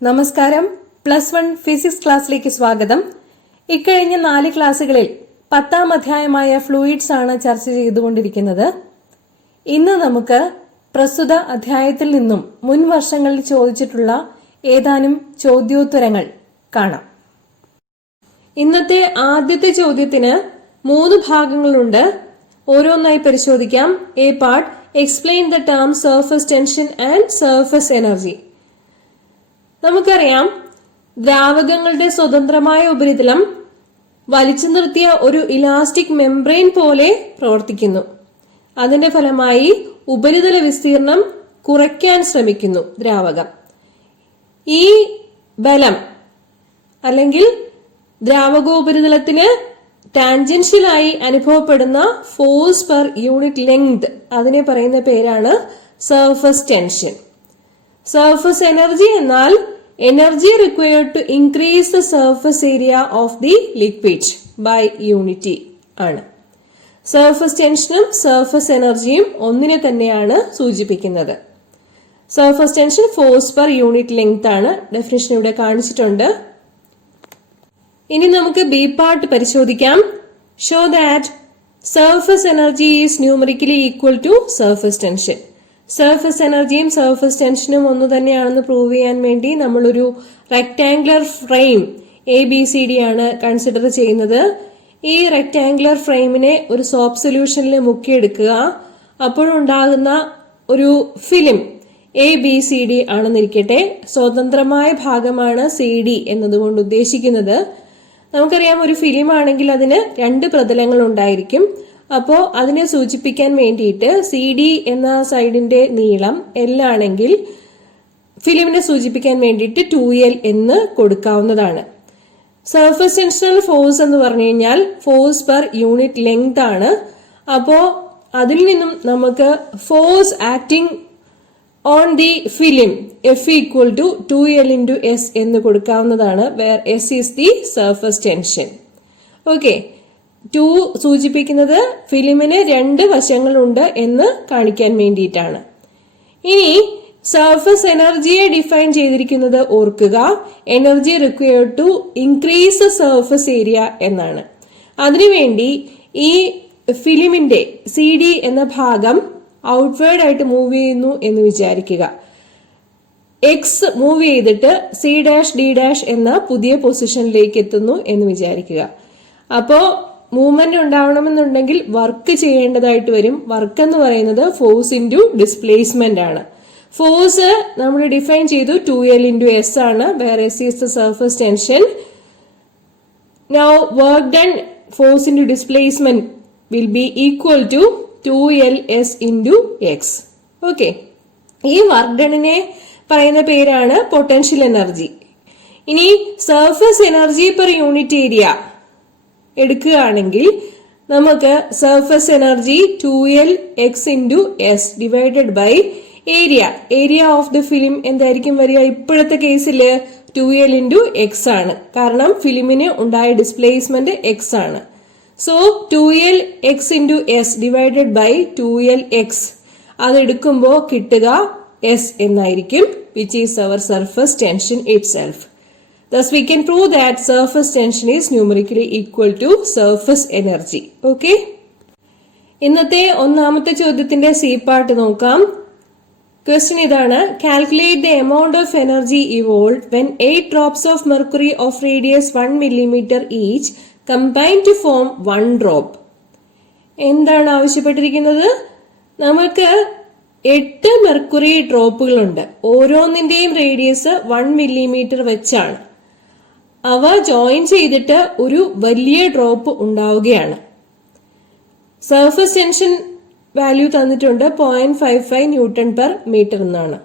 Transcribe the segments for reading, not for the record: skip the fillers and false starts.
നമസ്കാരം. +1 ഫിസിക്സ് ക്ലാസ്സിലേക്ക് സ്വാഗതം. ഇക്കഴിഞ്ഞ 4 ക്ലാസ്സുകളിൽ 10ാം അധ്യായമായ ഫ്ലൂയിഡ്സ് ആണ് ചർച്ച ചെയ്തുകൊണ്ടിരിക്കുന്നത്. ഇന്ന് നമുക്ക് പ്രസ്തുത അധ്യായത്തിൽ നിന്നും മുൻ വർഷങ്ങളിൽ ചോദിച്ചിട്ടുള്ള ഏതാനും ചോദ്യോത്തരങ്ങൾ കാണാം. ഇന്നത്തെ ആദ്യത്തെ ചോദ്യത്തിന് 3 ഭാഗങ്ങളുണ്ട്. ഓരോന്നായി പരിശോധിക്കാം. A part, explain the term surface tension and surface energy. നമുക്കറിയാം, ദ്രാവകങ്ങളുടെ സ്വതന്ത്രമായ ഉപരിതലം വലിച്ചു നിർത്തിയ ഒരു ഇലാസ്റ്റിക് മെംബ്രെയിൻ പോലെ പ്രവർത്തിക്കുന്നു. അതിന്റെ ഫലമായി ഉപരിതല വിസ്തീർണം കുറയ്ക്കാൻ ശ്രമിക്കുന്നു ദ്രാവകം. ഈ ബലം അല്ലെങ്കിൽ ദ്രാവകോപരിതലത്തിന് ടാൻജൻഷ്യലായി അനുഭവപ്പെടുന്ന ഫോഴ്സ് പെർ യൂണിറ്റ് ലെങ്ത്, അതിനെ പറയുന്ന പേരാണ് സർഫസ് ടെൻഷൻ. സർഫസ് എനർജി എന്നാൽ energy required to increase the surface area of the liquid by യൂണിറ്റി ആണ്. സർഫസ് ടെൻഷനും സർഫസ് എനർജിയും ഒന്നിനെ തന്നെയാണ് സൂചിപ്പിക്കുന്നത്. Surface tension force per unit length ആണ്. ഡെഫിനിഷൻ ഇവിടെ കാണിച്ചിട്ടുണ്ട്. ഇനി നമുക്ക് ബി പാർട്ട് പരിശോധിക്കാം. Show that surface energy is numerically equal to surface tension. Surface എനർജിയും സർഫസ് ടെൻഷനും ഒന്നു തന്നെയാണെന്ന് പ്രൂവ് ചെയ്യാൻ വേണ്ടി നമ്മളൊരു റെക്ടാംഗുലർ ഫ്രെയിം ABCD ആണ് കൺസിഡർ ചെയ്യുന്നത്. ഈ റെക്ടാംഗുലർ ഫ്രെയിമിനെ ഒരു സോപ്പ് സൊല്യൂഷനിൽ മുക്കിയെടുക്കുക. അപ്പോഴുണ്ടാകുന്ന ഒരു ഫിലിം ABCD ആണെന്നിരിക്കട്ടെ. സ്വതന്ത്രമായ ഭാഗമാണ് CD എന്നതുകൊണ്ട് ഉദ്ദേശിക്കുന്നത്. നമുക്കറിയാം, ഒരു ഫിലിം ആണെങ്കിൽ അതിന് 2 പ്രതലങ്ങൾ ഉണ്ടായിരിക്കും. അപ്പോ അതിനെ സൂചിപ്പിക്കാൻ വേണ്ടിയിട്ട് CD എന്ന സൈഡിന്റെ നീളം L ആണെങ്കിൽ ഫിലിമിനെ സൂചിപ്പിക്കാൻ വേണ്ടിയിട്ട് 2L എന്ന് കൊടുക്കാവുന്നതാണ്. സർഫസ് ടെൻഷണൽ ഫോഴ്സ് എന്ന് പറഞ്ഞു കഴിഞ്ഞാൽ ഫോഴ്സ് പെർ യൂണിറ്റ് ലെങ്ത് ആണ്. അപ്പോ അതിൽ നിന്നും നമുക്ക് force acting on the film F equal to 2L into S എന്ന് കൊടുക്കാവുന്നതാണ്. Where S is the surface tension. Okay, 2 സൂചിപ്പിക്കുന്നത് ഫിലിമിന് 2 വശങ്ങളുണ്ട് എന്ന് കാണിക്കാൻ വേണ്ടിയിട്ടാണ്. ഇനി സർഫസ് എനർജിയെ ഡിഫൈൻ ചെയ്തിരിക്കുന്നത് ഓർക്കുക. Energy required to increase surface area എന്നാണ്. അതിനുവേണ്ടി ഈ ഫിലിമിന്റെ CD എന്ന ഭാഗം ഔട്ട്വേർഡ് ആയിട്ട് മൂവ് ചെയ്യുന്നു എന്ന് വിചാരിക്കുക. X മൂവ് ചെയ്തിട്ട് C', D' എന്ന പുതിയ പൊസിഷനിലേക്ക് എത്തുന്നു എന്ന് വിചാരിക്കുക. അപ്പോ മൂവ്മെന്റ് ഉണ്ടാവണമെന്നുണ്ടെങ്കിൽ വർക്ക് ചെയ്യേണ്ടതായിട്ട് വരും. വർക്ക് എന്ന് പറയുന്നത് ഫോഴ്സ് ഇൻറ്റു ഡിസ്പ്ലേസ്മെന്റ് ആണ്. ഫോഴ്സ് നമ്മൾ ഡിഫൈൻ ചെയ്തു 2L into S ആണ്. Where S is the surface tension. Now work done force into displacement will be equal to 2LS into X. Okay, ഈ work ഡണിനെ പറയുന്ന പേരാണ് പൊട്ടൻഷ്യൽ എനർജി. ഇനി surface energy per unit area എടുക്കുകയാണെങ്കിൽ നമുക്ക് surface energy 2LX into S divided by area of the film എന്തായിരിക്കും വരിക? ഇപ്പോഴത്തെ കേസിൽ 2L into X ആണ്. കാരണം ഫിലിമിന് ഉണ്ടായ ഡിസ്പ്ലേസ്മെന്റ് X ആണ്. So 2LX into S divided by 2LX അതെടുക്കുമ്പോൾ കിട്ടുക S എന്നായിരിക്കും, which is our surface tension itself. Thus we can prove that surface tension is numerically equal to surface energy. Okay? ഇന്നത്തെ ഒന്നാമത്തെ ചോദ്യത്തിന്റെ C പാർട്ട് നോക്കാം. Question ഇതാണ്: calculate the amount of energy evolve when 8 drops of mercury of radius 1 millimeter each combine to form 1 drop. എന്താണ് ആവശ്യപ്പെട്ടിരിക്കുന്നത്? നമുക്ക് 8 mercury ഡ്രോപ്പുകളുണ്ട്. ഓരോന്നിന്റെയും radius 1 millimeter വെച്ചാണ്. അവ ജോയിൻ ചെയ്തിട്ട് ഒരു വലിയ ഡ്രോപ്പ് ഉണ്ടാവുകയാണ്. സർഫസ് ടെൻഷൻ വാല്യൂ തന്നിട്ടുണ്ട് 0.55 Newton/meter എന്നാണ്.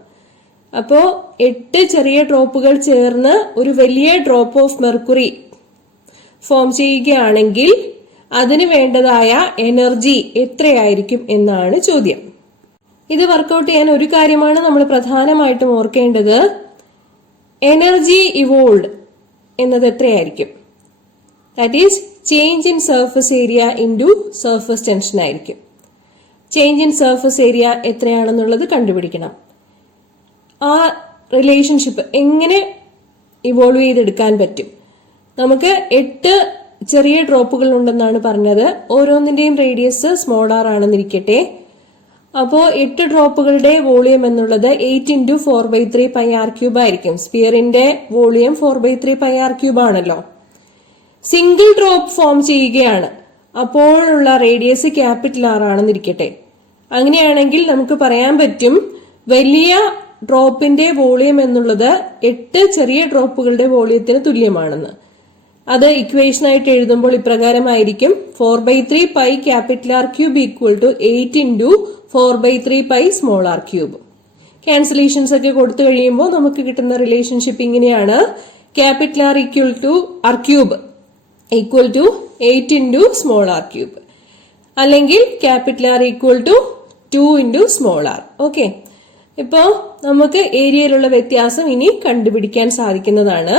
അപ്പോ 8 ചെറിയ ഡ്രോപ്പുകൾ ചേർന്ന് ഒരു വലിയ ഡ്രോപ്പ് ഓഫ് മെർക്കുറി ഫോം ചെയ്യുകയാണെങ്കിൽ അതിന് വേണ്ടതായ എനർജി എത്രയായിരിക്കും എന്നാണ് ചോദ്യം. ഇത് വർക്കൗട്ട് ചെയ്യാൻ ഒരു കാര്യമാണ് നമ്മൾ പ്രധാനമായിട്ടും ഓർക്കേണ്ടത്. എനർജി ഇവോൾവ് എന്നത് എത്രയായിരിക്കും? That is change in surface area into surface tension ആയിരിക്കും. ചേഞ്ച് ഇൻ സർഫസ് ഏരിയ എത്രയാണെന്നുള്ളത് കണ്ടുപിടിക്കണം. ആ റിലേഷൻഷിപ്പ് എങ്ങനെ ഇവോൾവ് ചെയ്തെടുക്കാൻ പറ്റും. നമുക്ക് 8 ചെറിയ ഡ്രോപ്പുകൾ ഉണ്ടെന്നാണ് പറഞ്ഞത്. ഓരോന്നിന്റെയും റേഡിയസ് സ്മോൾ ആർ ആണെന്നിരിക്കട്ടെ. അപ്പോ 8 ഡ്രോപ്പുകളുടെ വോളിയം എന്നുള്ളത് 8 × 4/3 πr³ ആയിരിക്കും. സ്പിയറിന്റെ വോളിയം 4/3 πr³ ആണല്ലോ. സിംഗിൾ ഡ്രോപ്പ് ഫോം ചെയ്യുകയാണ്, അപ്പോഴുള്ള റേഡിയസ് ക്യാപിറ്റൽ ആർ ആണെന്നിരിക്കട്ടെ. അങ്ങനെയാണെങ്കിൽ നമുക്ക് പറയാൻ പറ്റും വലിയ ഡ്രോപ്പിന്റെ വോളിയം എന്നുള്ളത് 8 ചെറിയ ഡ്രോപ്പുകളുടെ വോളിയത്തിന് തുല്യമാണെന്ന്. അത് ഇക്വേഷനായിട്ട് എഴുതുമ്പോൾ ഇപ്രകാരമായിരിക്കും: 4/3 πR³ = 8 × 4/3 πr³. ക്യാൻസലേഷൻസ് ഒക്കെ കൊടുത്തു കഴിയുമ്പോൾ നമുക്ക് കിട്ടുന്ന റിലേഷൻഷിപ്പ് ഇങ്ങനെയാണ്: R R³ = 8 × r³, അല്ലെങ്കിൽ R = 2 × r. ഓക്കെ, ഇപ്പോ നമുക്ക് ഏരിയയിലുള്ള വ്യത്യാസം ഇനി കണ്ടുപിടിക്കാൻ സാധിക്കുന്നതാണ്.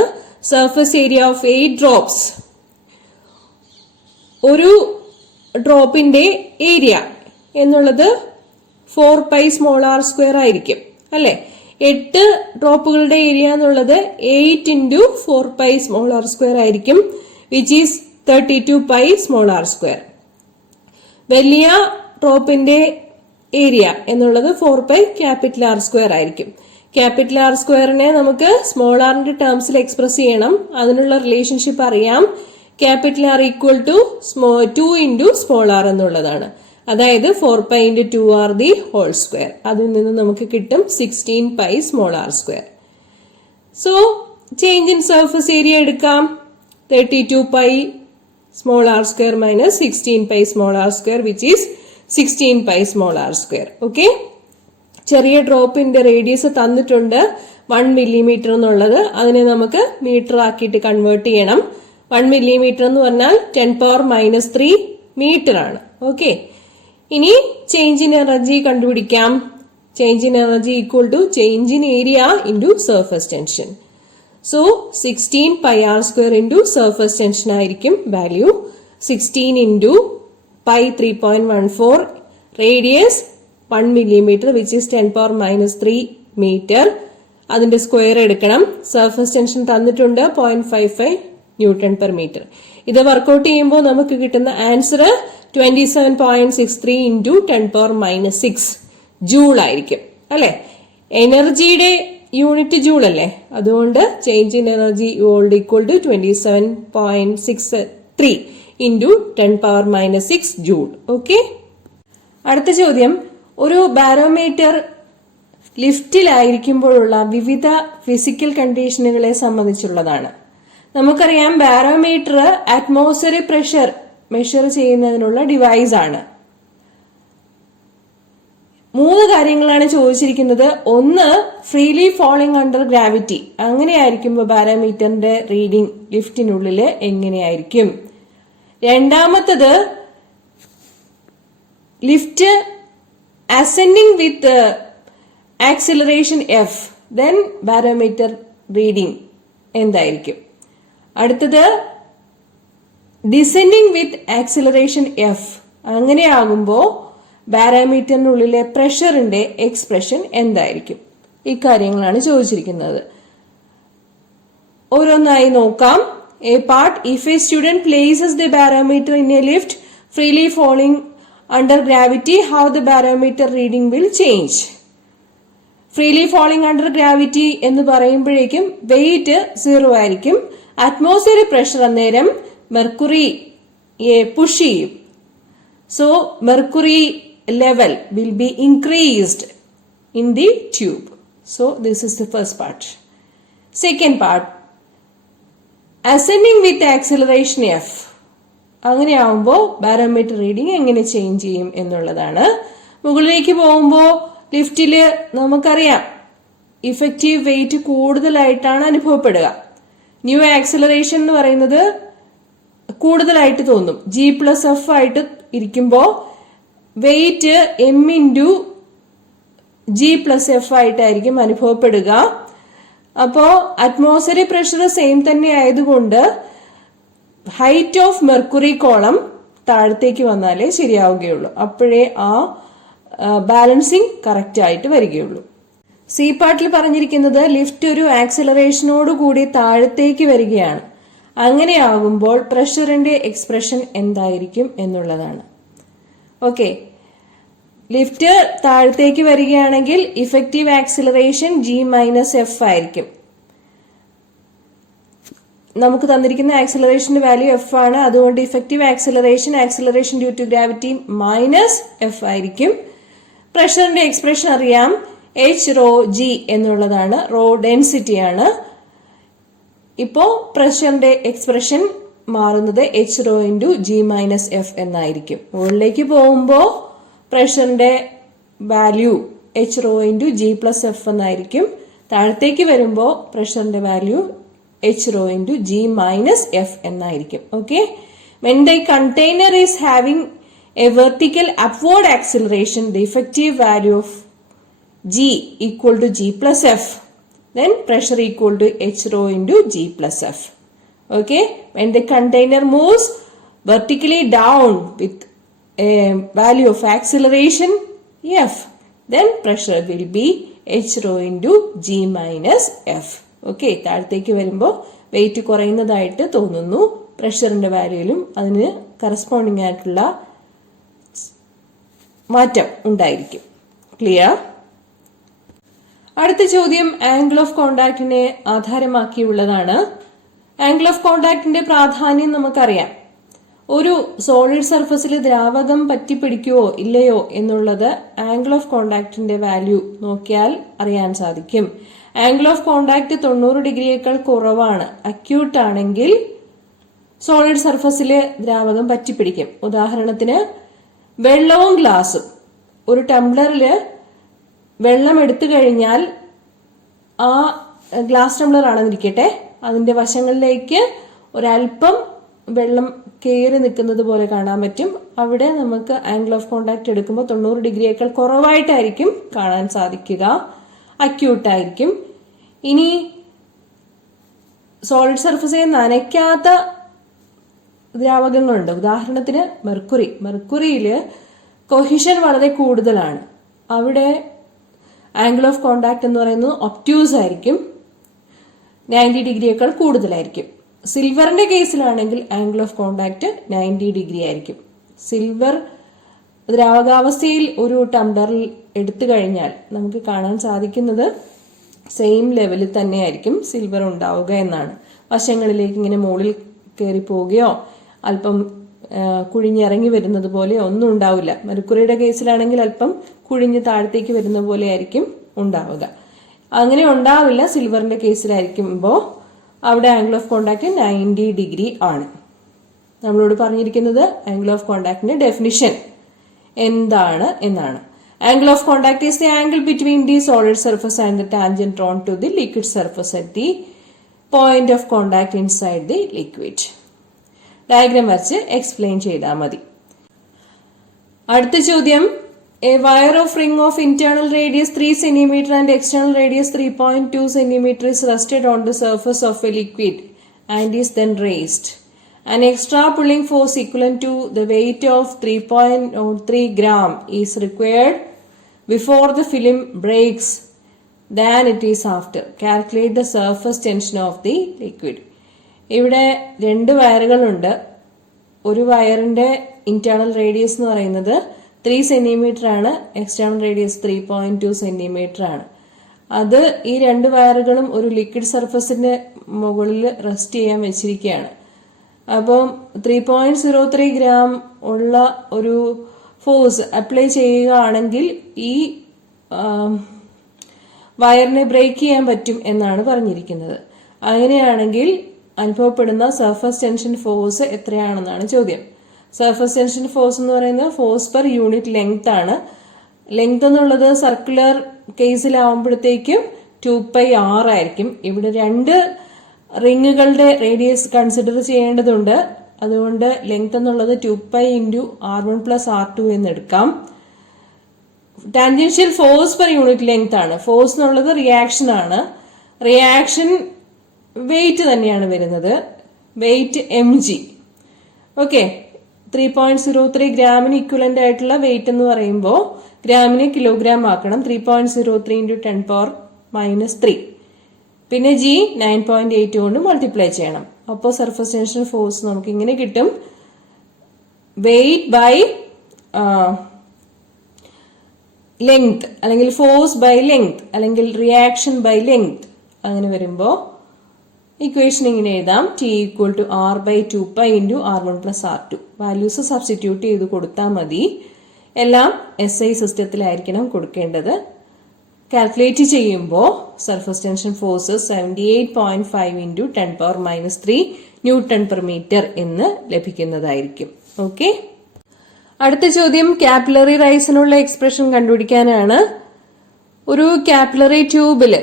Surface area of 8 drops. ഒരു ഡ്രോപ്പിന്റെ ഏരിയ എന്നുള്ളത് 4πr² ആയിരിക്കും അല്ലെ. 8 ഡ്രോപ്പുകളുടെ ഏരിയ എന്നുള്ളത് 8 × 4πr² ആയിരിക്കും, വിച്ച് ഈസ് 32 πr². വലിയ ഡ്രോപ്പിന്റെ ഏരിയ എന്നുള്ളത് 4πR² ആയിരിക്കും. R²നെ നമുക്ക് സ്മോൾ ആറിന്റെ ടേംസിൽ എക്സ്പ്രസ് ചെയ്യണം. അതിനുള്ള റിലേഷൻഷിപ്പ് അറിയാം. R = 2 × r എന്നുള്ളതാണ്. അതായത് 4π × 2r². അതിൽ നിന്ന് നമുക്ക് കിട്ടും 16 πr². So change in surface area എടുക്കാം. 32 πr² - 16 πr², which is 16 πr². Okay, ചെറിയ ഡ്രോപ്പിന്റെ റേഡിയസ് തന്നിട്ടുണ്ട് 1 മില്ലിമീറ്റർ എന്നുള്ളത്. അതിനെ നമുക്ക് മീറ്റർ ആക്കിയിട്ട് കൺവേർട്ട് ചെയ്യണം. 1 മില്ലിമീറ്റർ എന്ന് പറഞ്ഞാൽ 10⁻³ മീറ്റർ ആണ്. ഓക്കെ, ഇനി ചേഞ്ച് ഇൻ എനർജി കണ്ടുപിടിക്കാം. Change in energy = change in area × surface tension. So 16 πr² × surface tension ആയിരിക്കും value. 16 × π 3.14, radius 1 millimetre, which is 10⁻³ metre. അതിന്റെ സ്ക്വയർ എടുക്കണം. സർഫസ് ടെൻഷൻ തന്നിട്ടുണ്ട് 0.55 Nm/m. ഇത് വർക്ക്ഔട്ട് ചെയ്യുമ്പോൾ നമുക്ക് കിട്ടുന്ന ആൻസർ 27.63 × 10⁻6 ജൂൾ ആയിരിക്കും അല്ലെ. എനർജിയുടെ യൂണിറ്റ് ജൂൾ അല്ലേ, അതുകൊണ്ട് change in energy = 27.63 × 10⁻6 joule. Okay, അടുത്ത ചോദ്യം ഒരു ബാരോമീറ്റർ ലിഫ്റ്റിലായിരിക്കുമ്പോഴുള്ള വിവിധ ഫിസിക്കൽ കണ്ടീഷനുകളെ സംബന്ധിച്ചുള്ളതാണ്. നമുക്കറിയാം ബാരോമീറ്റർ അറ്റ്മോസ്ഫിയറിക് പ്രഷർ മെഷർ ചെയ്യുന്നതിനുള്ള ഡിവൈസ് ആണ്. 3 കാര്യങ്ങളാണ് ചോദിച്ചിരിക്കുന്നത്. ഒന്ന്, ഫ്രീലി ഫോളിംഗ് അണ്ടർ ഗ്രാവിറ്റി. അങ്ങനെയായിരിക്കുമ്പോൾ ബാരോമീറ്ററിന്റെ റീഡിംഗ് ലിഫ്റ്റിനുള്ളിൽ എങ്ങനെയായിരിക്കും? രണ്ടാമത്തത്, lift ascending with acceleration f, then barometer reading എന്തായിരിക്കും? അടുത്തത് ഡിസെൻഡിങ് വിത്ത് ആക്സിലറേഷൻ f. അങ്ങനെയാകുമ്പോൾ ബാരോമീറ്ററിനുള്ളിലെ പ്രഷറിന്റെ എക്സ്പ്രഷൻ എന്തായിരിക്കും? ഇക്കാര്യങ്ങളാണ് ചോദിച്ചിരിക്കുന്നത്. ഓരോന്നായി നോക്കാം. A part, if a student places the barometer in a lift freely falling under gravity, how the barometer reading will change? Freely falling under gravity എന്ന് പറയുമ്പോഴേക്കും wait 0 ആയിരിക്കും. അറ്റ്മോസ്ഫിയറിക് പ്രഷർ അന്നേരം മെർക്കുറിയെ പുഷ് ചെയ്യും. So mercury level will be increased in the tube. So this is the first part. Second part, ascending with acceleration f. അങ്ങനെയാവുമ്പോൾ barometer reading എങ്ങനെ change ചെയ്യും എന്നുള്ളതാണ്. മുകളിലേക്ക് പോകുമ്പോൾ ലിഫ്റ്റില് നമുക്കറിയാം ഇഫക്റ്റീവ് വെയിറ്റ് കൂടുതലായിട്ടാണ് അനുഭവപ്പെടുക. ന്യൂ ആക്സിലറേഷൻ എന്ന് പറയുന്നത് കൂടുതലായിട്ട് തോന്നും. G+F ആയിട്ട് ഇരിക്കുമ്പോൾ വെയിറ്റ് m × G+F ആയിട്ടായിരിക്കും അനുഭവപ്പെടുക. അപ്പോ അറ്റ്മോസ്ഫിയറിക് പ്രഷർ സെയിം തന്നെ ആയതുകൊണ്ട് ഹൈറ്റ് ഓഫ് മെർക്കുറി കോളം താഴത്തേക്ക് വന്നാലേ ശരിയാവുകയുള്ളൂ. അപ്പോഴേ ആ ബാലൻസിങ് കറക്റ്റ് ആയിട്ട് വരികയുള്ളൂ. സി പാർട്ടിൽ പറഞ്ഞിരിക്കുന്നത് ലിഫ്റ്റ് ഒരു ആക്സിലറേഷനോട് കൂടി താഴത്തേക്ക് വരികയാണ്. അങ്ങനെയാകുമ്പോൾ പ്രഷറിന്റെ എക്സ്പ്രഷൻ എന്തായിരിക്കും എന്നുള്ളതാണ്. ഓക്കെ, ലിഫ്റ്റ് താഴത്തേക്ക് വരികയാണെങ്കിൽ ഇഫക്റ്റീവ് ആക്സിലറേഷൻ G-F ആയിരിക്കും. നമുക്ക് തന്നിരിക്കുന്ന ആക്സിലറേഷന്റെ വാല്യൂ എഫ് ആണ്. അതുകൊണ്ട് effective acceleration due to gravity -F ആയിരിക്കും. പ്രഷറിന്റെ എക്സ്പ്രഷൻ അറിയാം, H-ρg എന്നുള്ളതാണ്. റോ ഡെൻസിറ്റി ആണ്. ഇപ്പോ പ്രഷറിന്റെ എക്സ്പ്രഷൻ മാറുന്നത് H-ρ × G-F എന്നായിരിക്കും. മുകളിലേക്ക് പോകുമ്പോൾ പ്രഷറിന്റെ വാല്യൂ H-ρ × G+F എന്നായിരിക്കും. താഴത്തേക്ക് വരുമ്പോൾ പ്രഷറിന്റെ വാല്യൂ H-ρ × G-F എന്നായിരിക്കും. Okay, when the container is having a vertical upward acceleration, the effective value of G equal to G+F, then pressure equal to H-ρ × G+F. Okay, when the container moves vertically down with a value of acceleration F, then pressure will be H-ρ × G-F. Okay, താഴത്തേക്ക് വരുമ്പോൾ wait കുറയുന്നതായിട്ട് തോന്നുന്നു. പ്രഷറിന്റെ വാല്യൂയിലും അതിന് corresponding ആയിട്ടുള്ള മാറ്റം ഉണ്ടായിരിക്കും. Clear? അടുത്ത ചോദ്യം angle of കോണ്ടാക്ടിനെ ആധാരമാക്കിയുള്ളതാണ്. Angle of കോണ്ടാക്ടിന്റെ പ്രാധാന്യം നമുക്കറിയാം. ഒരു സോളിഡ് സർഫസിൽ ദ്രാവകം പറ്റിപ്പിടിക്കുവോ ഇല്ലയോ എന്നുള്ളത് ആംഗിൾ ഓഫ് കോണ്ടാക്ടിന്റെ വാല്യൂ നോക്കിയാൽ അറിയാൻ സാധിക്കും. ആംഗിൾ ഓഫ് കോണ്ടാക്ട് 90 ഡിഗ്രിയേക്കാൾ കുറവാണ്. അക്യൂട്ട് ആണെങ്കിൽ സോളിഡ് സർഫസിൽ ദ്രാവകം പറ്റിപ്പിടിക്കും. ഉദാഹരണത്തിന് വെള്ളവും ഗ്ലാസും. ഒരു ടംബ്ലറില് വെള്ളം എടുത്തു കഴിഞ്ഞാൽ ആ ഗ്ലാസ് ടംബ്ലർ ആണെന്നിരിക്കട്ടെ, അതിന്റെ വശങ്ങളിലേക്ക് ഒരൽപ്പം വെള്ളം കയറി നിൽക്കുന്നത് പോലെ കാണാൻ പറ്റും. അവിടെ നമുക്ക് ആംഗിൾ ഓഫ് കോണ്ടാക്ട് എടുക്കുമ്പോൾ 90 ഡിഗ്രിയേക്കാൾ കുറവായിട്ടായിരിക്കും കാണാൻ സാധിക്കുക. അക്യൂട്ടായിരിക്കും. ഇനി സോളിഡ് സർഫസെ നനയ്ക്കാത്ത ദ്രാവകങ്ങളുണ്ട്. ഉദാഹരണത്തിന് മെർക്കുറിയില് കൊഹിഷൻ വളരെ കൂടുതലാണ്. അവിടെ ആംഗിൾ ഓഫ് കോണ്ടാക്ട് എന്ന് പറയുന്നത് ഒബ്റ്റ്യൂസ് ആയിരിക്കും, 90 ഡിഗ്രിയേക്കാൾ കൂടുതലായിരിക്കും. സിൽവറിന്റെ കേസിലാണെങ്കിൽ ആംഗിൾ ഓഫ് കോണ്ടാക്ട് 90 ഡിഗ്രി ആയിരിക്കും. സിൽവർ ദ്രാവകാവസ്ഥയിൽ ഒരു ടംബ്ലറിൽ എടുത്തു കഴിഞ്ഞാൽ നമുക്ക് കാണാൻ സാധിക്കുന്നത് സെയിം ലെവലിൽ തന്നെയായിരിക്കും സിൽവർ ഉണ്ടാവുക എന്നാണ്. വശങ്ങളിലേക്ക് ഇങ്ങനെ മുകളിൽ കയറി പോവുകയോ അല്പം കുഴിഞ്ഞിറങ്ങി വരുന്നത് പോലെ ഒന്നും ഉണ്ടാവില്ല. മെർക്കുറിയുടെ കേസിലാണെങ്കിൽ അല്പം കുഴിഞ്ഞ് താഴത്തേക്ക് വരുന്ന പോലെ ആയിരിക്കും ഉണ്ടാവുക. അങ്ങനെ ഉണ്ടാവില്ല സിൽവറിന്റെ കേസിലായിരിക്കുമ്പോൾ അവിടെ ആംഗിൾ ഓഫ് കോണ്ടാക്ട് 90 ഡിഗ്രി ആണ്. നമ്മളോട് പറഞ്ഞിരിക്കുന്നത് ആംഗിൾ ഓഫ് കോണ്ടാക്ടിന്റെ ഡെഫിനിഷൻ എന്താണ് എന്നാണ്. Angle of contact is the angle between the solid surface and the tangent drawn to the liquid surface at the point of contact inside the liquid. Diagram വരച്ച് explain ചെയ്താൽ മതി. അടുത്ത ചോദ്യം, a wire of ring of internal radius 3 cm and external radius 3.2 cm is rested on the surface of a liquid and is then raised. An extra pulling force equivalent to the weight of 3.03 gram is required before the film breaks than it is after. Calculate the surface tension of the liquid. ഇവിടെ 2 വയറുകളുണ്ട്. ഒരു വയറിന്റെ internal radius എന്ന് പറയുന്നത് 3 centimetre ആണ്, external radius 3.2 centimetre ആണ്. അത് ഈ 2 വയറുകളും ഒരു ലിക്വിഡ് സർഫസിന്റെ മുകളിൽ റെസ്റ്റ് ചെയ്യാൻ വെച്ചിരിക്കുകയാണ്. അപ്പം 3.03 ഗ്രാം ഉള്ള ഒരു ഫോഴ്സ് അപ്ലൈ ചെയ്യുകയാണെങ്കിൽ ഈ വയറിനെ ബ്രേക്ക് ചെയ്യാൻ പറ്റും എന്നാണ് പറഞ്ഞിരിക്കുന്നത്. അങ്ങനെയാണെങ്കിൽ അനുഭവപ്പെടുന്ന സർഫസ് ടെൻഷൻ ഫോഴ്സ് എത്രയാണെന്നാണ് ചോദ്യം. സർഫസ് ടെൻഷൻ ഫോഴ്സ് എന്ന് പറയുന്നത് ഫോഴ്സ് പെർ യൂണിറ്റ് ലെങ്ത് ആണ്. ലെങ്ത് എന്നുള്ളത് സർക്കുലർ കേസിലാവുമ്പോഴത്തേക്കും 2πr ആയിരിക്കും. ഇവിടെ 2 റിങ്ങുകളുടെ റേഡിയസ് കൺസിഡർ ചെയ്യേണ്ടതുണ്ട്. അതുകൊണ്ട് ലെങ്ത് എന്നുള്ളത് 2π × r1 + r2 എന്ന് എടുക്കാം. Tangential force per unit length ആണ്. ഫോഴ്സ് എന്നുള്ളത് റിയാക്ഷൻ ആണ്. റിയാക്ഷൻ വെയിറ്റ് തന്നെയാണ് വരുന്നത്, വെയിറ്റ് mg. ഓക്കെ, 3.03 ഗ്രാമിന് ഇക്വലന്റ് ആയിട്ടുള്ള വെയിറ്റ് എന്ന് പറയുമ്പോൾ ഗ്രാമിനെ കിലോഗ്രാം ആക്കണം. 3.03 ഇൻറ്റു 10⁻³ പിന്നെ G 9.8 കൊണ്ട് മൾട്ടിപ്ലൈ ചെയ്യണം. അപ്പോൾ സർഫസ് ടെൻഷൻ ഫോഴ്സ് നമുക്ക് ഇങ്ങനെ കിട്ടും. വെയിറ്റ് ബൈ ലെങ്ത് അല്ലെങ്കിൽ ഫോഴ്സ് ബൈ ലെങ്ത് അല്ലെങ്കിൽ റിയാക്ഷൻ ബൈ ലെങ്ത്. അങ്ങനെ വരുമ്പോൾ ഇക്വേഷൻ ഇങ്ങനെ എഴുതാം. T = R/2π × R1 + R2. Values substitute ചെയ്ത് കൊടുത്താൽ മതി. എല്ലാം SI സിസ്റ്റത്തിലായിരിക്കണം കൊടുക്കേണ്ടത്. കാൽക്കുലേറ്റ് ചെയ്യുമ്പോൾ സർഫസ് ടെൻഷൻ ഫോഴ്സ് 78.5 × 10⁻³ Nm/m എന്ന് ലഭിക്കുന്നതായിരിക്കും. ഓക്കെ, അടുത്ത ചോദ്യം കാപ്പിലറി റൈസിനുള്ള എക്സ്പ്രഷൻ കണ്ടുപിടിക്കാനാണ്. ഒരു കാപ്പിലറി ട്യൂബില്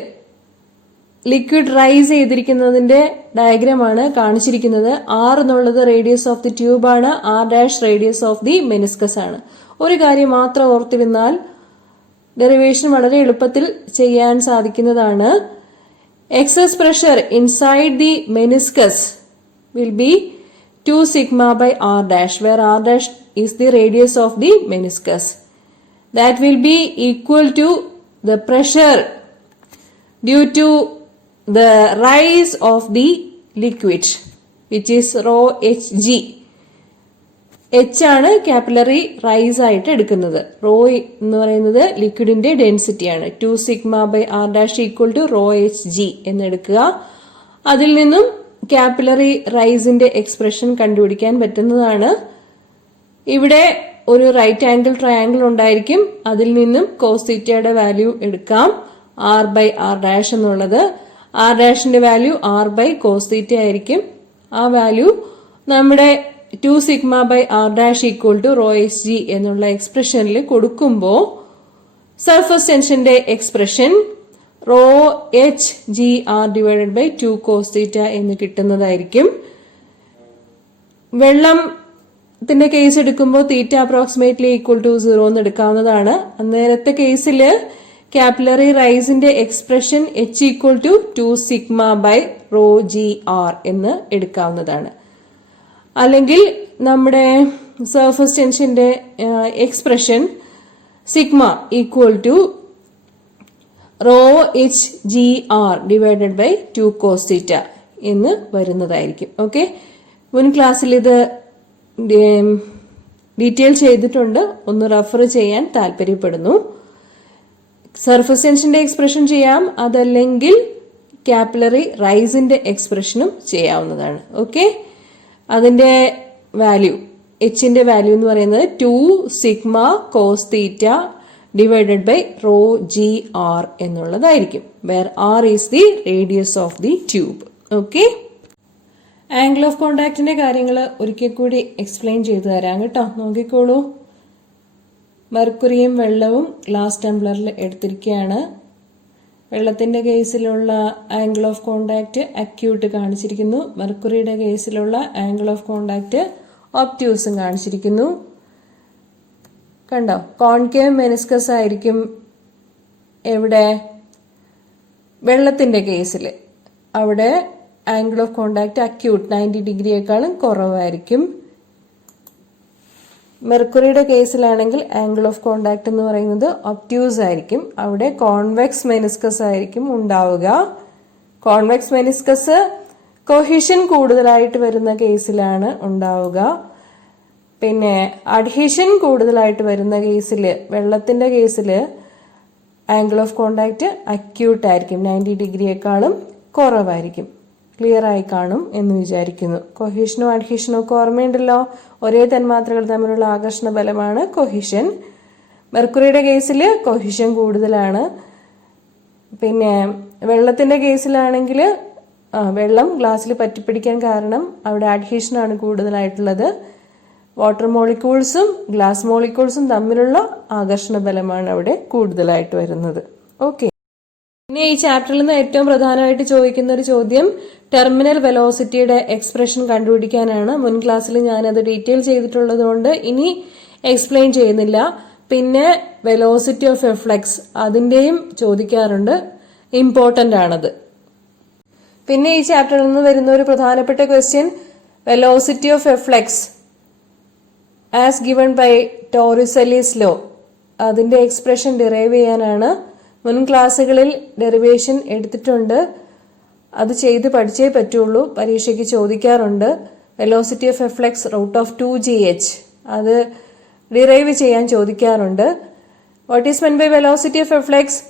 ലിക്വിഡ് റൈസ് ചെയ്തിരിക്കുന്നതിന്റെ ഡയഗ്രമാണ് കാണിച്ചിരിക്കുന്നത്. R എന്നുള്ളത് റേഡിയസ് ഓഫ് ദി ട്യൂബ് ആണ്, R' radius of the meniscus ആണ്. ഒരു കാര്യം മാത്രം ഓർത്തിരുന്നാൽ ഡെറിവേഷൻ വളരെ എളുപ്പത്തിൽ ചെയ്യാൻ സാധിക്കുന്നതാണ്. Excess pressure inside the meniscus will be 2σ/R', where R' is the radius of the meniscus. That will be equal to the pressure due to the rise of the liquid, which is ρHg. H ആണ് capillary rice ആയിട്ട് എടുക്കുന്നത്. Raw എന്ന് പറയുന്നത് ലിക്വിഡിന്റെ density ആണ്. 2σ/R' = ρHg എന്ന് എടുക്കുക. അതിൽ നിന്നും കാപ്പിലറി റൈസിന്റെ എക്സ്പ്രഷൻ കണ്ടുപിടിക്കാൻ പറ്റുന്നതാണ്. ഇവിടെ ഒരു റൈറ്റ് ആംഗിൾ ട്രയാംഗിൾ ഉണ്ടായിരിക്കും. അതിൽ നിന്നും കോസ് തീറ്റയുടെ വാല്യൂ എടുക്കാം. R/R' എന്നുള്ളത് R' വാല്യൂ R/cos തീറ്റ ആയിരിക്കും. ആ വാല്യൂ നമ്മുടെ 2σ/R' = ρHg എന്നുള്ള എക്സ്പ്രഷനിൽ കൊടുക്കുമ്പോൾ സർഫസ് ടെൻഷന്റെ എക്സ്പ്രഷൻ ρHgR/2 cos θ എന്ന് കിട്ടുന്നതായിരിക്കും. വെള്ളത്തിന്റെ കേസ് എടുക്കുമ്പോൾ θ അപ്രോക്സിമേറ്റ്ലി =0 എന്ന് എടുക്കാവുന്നതാണ്. അന്നേരത്തെ കേസിൽ കാപ്പിലറി റൈസിന്റെ എക്സ്പ്രഷൻ H = 2σ/ρgR എന്ന് എടുക്കാവുന്നതാണ്. അല്ലെങ്കിൽ നമ്മുടെ സർഫസ് ടെൻഷന്റെ എക്സ്പ്രഷൻ സിഗ്മ = ρHgR/2 cos θ എന്ന് വരുന്നതായിരിക്കും. ഓക്കെ, മുൻ ക്ലാസ്സിൽ ഇത് ഡീറ്റെയിൽ ചെയ്തിട്ടുണ്ട്. ഒന്ന് റെഫർ ചെയ്യാൻ താല്പര്യപ്പെടുന്നു. സർഫസ് ടെൻഷന്റെ എക്സ്പ്രഷൻ ചെയ്യാം, അതല്ലെങ്കിൽ കാപ്പിലറി റൈസിന്റെ എക്സ്പ്രഷനും ചെയ്യാവുന്നതാണ്. ഓക്കെ, അതിന്റെ വാല്യൂ എച്ചിന്റെ വാല്യൂ എന്ന് പറയുന്നത് 2σ cos θ /ρgR എന്നുള്ളതായിരിക്കും. Where R is the radius of the tube. Okay, angle of കോണ്ടാക്ടിന്റെ കാര്യങ്ങൾ ഒരിക്കൽ കൂടി എക്സ്പ്ലെയിൻ ചെയ്തു തരാം കേട്ടോ. നോക്കിക്കോളൂ. മെർക്കുറിയും വെള്ളവും ഗ്ലാസ് ടംബ്ലറിൽ എടുത്തിരിക്കുകയാണ്. വെള്ളത്തിന്റെ കേസിലുള്ള ആംഗിൾ ഓഫ് കോണ്ടാക്ട് അക്യൂട്ട് കാണിച്ചിരിക്കുന്നു. മെർക്കുറിയുടെ കേസിലുള്ള ആംഗിൾ ഓഫ് കോണ്ടാക്ട് ഒബ്റ്റ്യൂസും കാണിച്ചിരിക്കുന്നു. കണ്ടോ, കോൺകേവ് മെനിസ്കസ് ആയിരിക്കും എവിടെ? വെള്ളത്തിന്റെ കേസിൽ. അവിടെ ആംഗിൾ ഓഫ് കോണ്ടാക്ട് അക്യൂട്ട് 90 ഡിഗ്രിയേക്കാളും കുറവായിരിക്കും. മെർക്കുറിയുടെ കേസിലാണെങ്കിൽ ആംഗിൾ ഓഫ് കോണ്ടാക്ട് എന്ന് പറയുന്നത് ഒബ്റ്റ്യൂസ് ആയിരിക്കും. അവിടെ കോൺവെക്സ് മെനിസ്കസ് ആയിരിക്കും ഉണ്ടാവുക. കോൺവെക്സ് മെനിസ്കസ് കൊഹിഷൻ കൂടുതലായിട്ട് വരുന്ന കേസിലാണ് ഉണ്ടാവുക. പിന്നെ അഡ്ഹീഷൻ കൂടുതലായിട്ട് വരുന്ന കേസിൽ, വെള്ളത്തിന്റെ കേസിൽ ആംഗിൾ ഓഫ് കോണ്ടാക്ട് അക്യൂട്ട് ആയിരിക്കും, 90 ഡിഗ്രിയേക്കാളും കുറവായിരിക്കും. ക്ലിയർ ആയി കാണും എന്ന് വിചാരിക്കുന്നു. കൊഹീഷനോ അഡ്ഹീഷനോ ഒക്കെ ഓർമ്മയുണ്ടല്ലോ. ഒരേ തന്മാത്രകൾ തമ്മിലുള്ള ആകർഷണ ബലമാണ് കൊഹിഷൻ. മെർക്കുറിയുടെ കേസിൽ കൊഹിഷൻ കൂടുതലാണ്. പിന്നെ വെള്ളത്തിന്റെ കേസിലാണെങ്കിൽ വെള്ളം ഗ്ലാസ്സിൽ പറ്റിപ്പിടിക്കാൻ കാരണം അവിടെ അഡ്ഹീഷനാണ് കൂടുതലായിട്ടുള്ളത്. വാട്ടർ മോളിക്യൂൾസും ഗ്ലാസ് മോളിക്യൂൾസും തമ്മിലുള്ള ആകർഷണ ബലമാണ് അവിടെ കൂടുതലായിട്ട് വരുന്നത്. ഓക്കെ, പിന്നെ ഈ ചാപ്റ്ററിൽ നിന്ന് ഏറ്റവും പ്രധാനമായിട്ട് ചോദിക്കുന്ന ഒരു ചോദ്യം ടെർമിനൽ വെലോസിറ്റിയുടെ എക്സ്പ്രഷൻ കണ്ടുപിടിക്കാനാണ്. മുൻ ക്ലാസ്സിൽ ഞാനത് ഡീറ്റെയിൽ ചെയ്തിട്ടുള്ളത് കൊണ്ട് ഇനി എക്സ്പ്ലെയിൻ ചെയ്യുന്നില്ല. പിന്നെ വെലോസിറ്റി ഓഫ് എഫ്ലക്സ് അതിന്റെയും ചോദിക്കാറുണ്ട്, ഇമ്പോർട്ടന്റ് ആണത്. പിന്നെ ഈ ചാപ്റ്ററിൽ നിന്ന് വരുന്ന ഒരു പ്രധാനപ്പെട്ട question velocity of efflux as given by Torricelli's law. അതിന്റെ എക്സ്പ്രഷൻ ഡിറൈവ് ചെയ്യാനാണ്. മുൻ ക്ലാസ്സുകളിൽ ഡെറിവേഷൻ എടുത്തിട്ടുണ്ട്. അത് ചെയ്ത് പഠിച്ചേ പറ്റുള്ളൂ. പരീക്ഷയ്ക്ക് ചോദിക്കാറുണ്ട്. Velocity of A flux √2gh അത് ഡിറൈവ് ചെയ്യാൻ ചോദിക്കാറുണ്ട്. What is meant by velocity of efflux?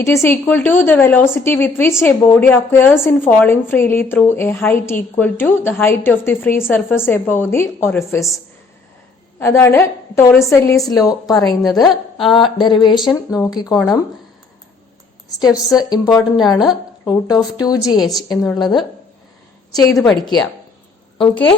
It is equal to the velocity with which a body acquires in falling freely through a height equal to the height of the free surface above the orifice. അതാണ് ടോറിസെല്ലിസ് law പറയുന്നത്. ആ derivation നോക്കിക്കോണം. Steps important ആണ്. √2gh എന്നുള്ളത് ചെയ്ത് പഠിക്കുക. Okay.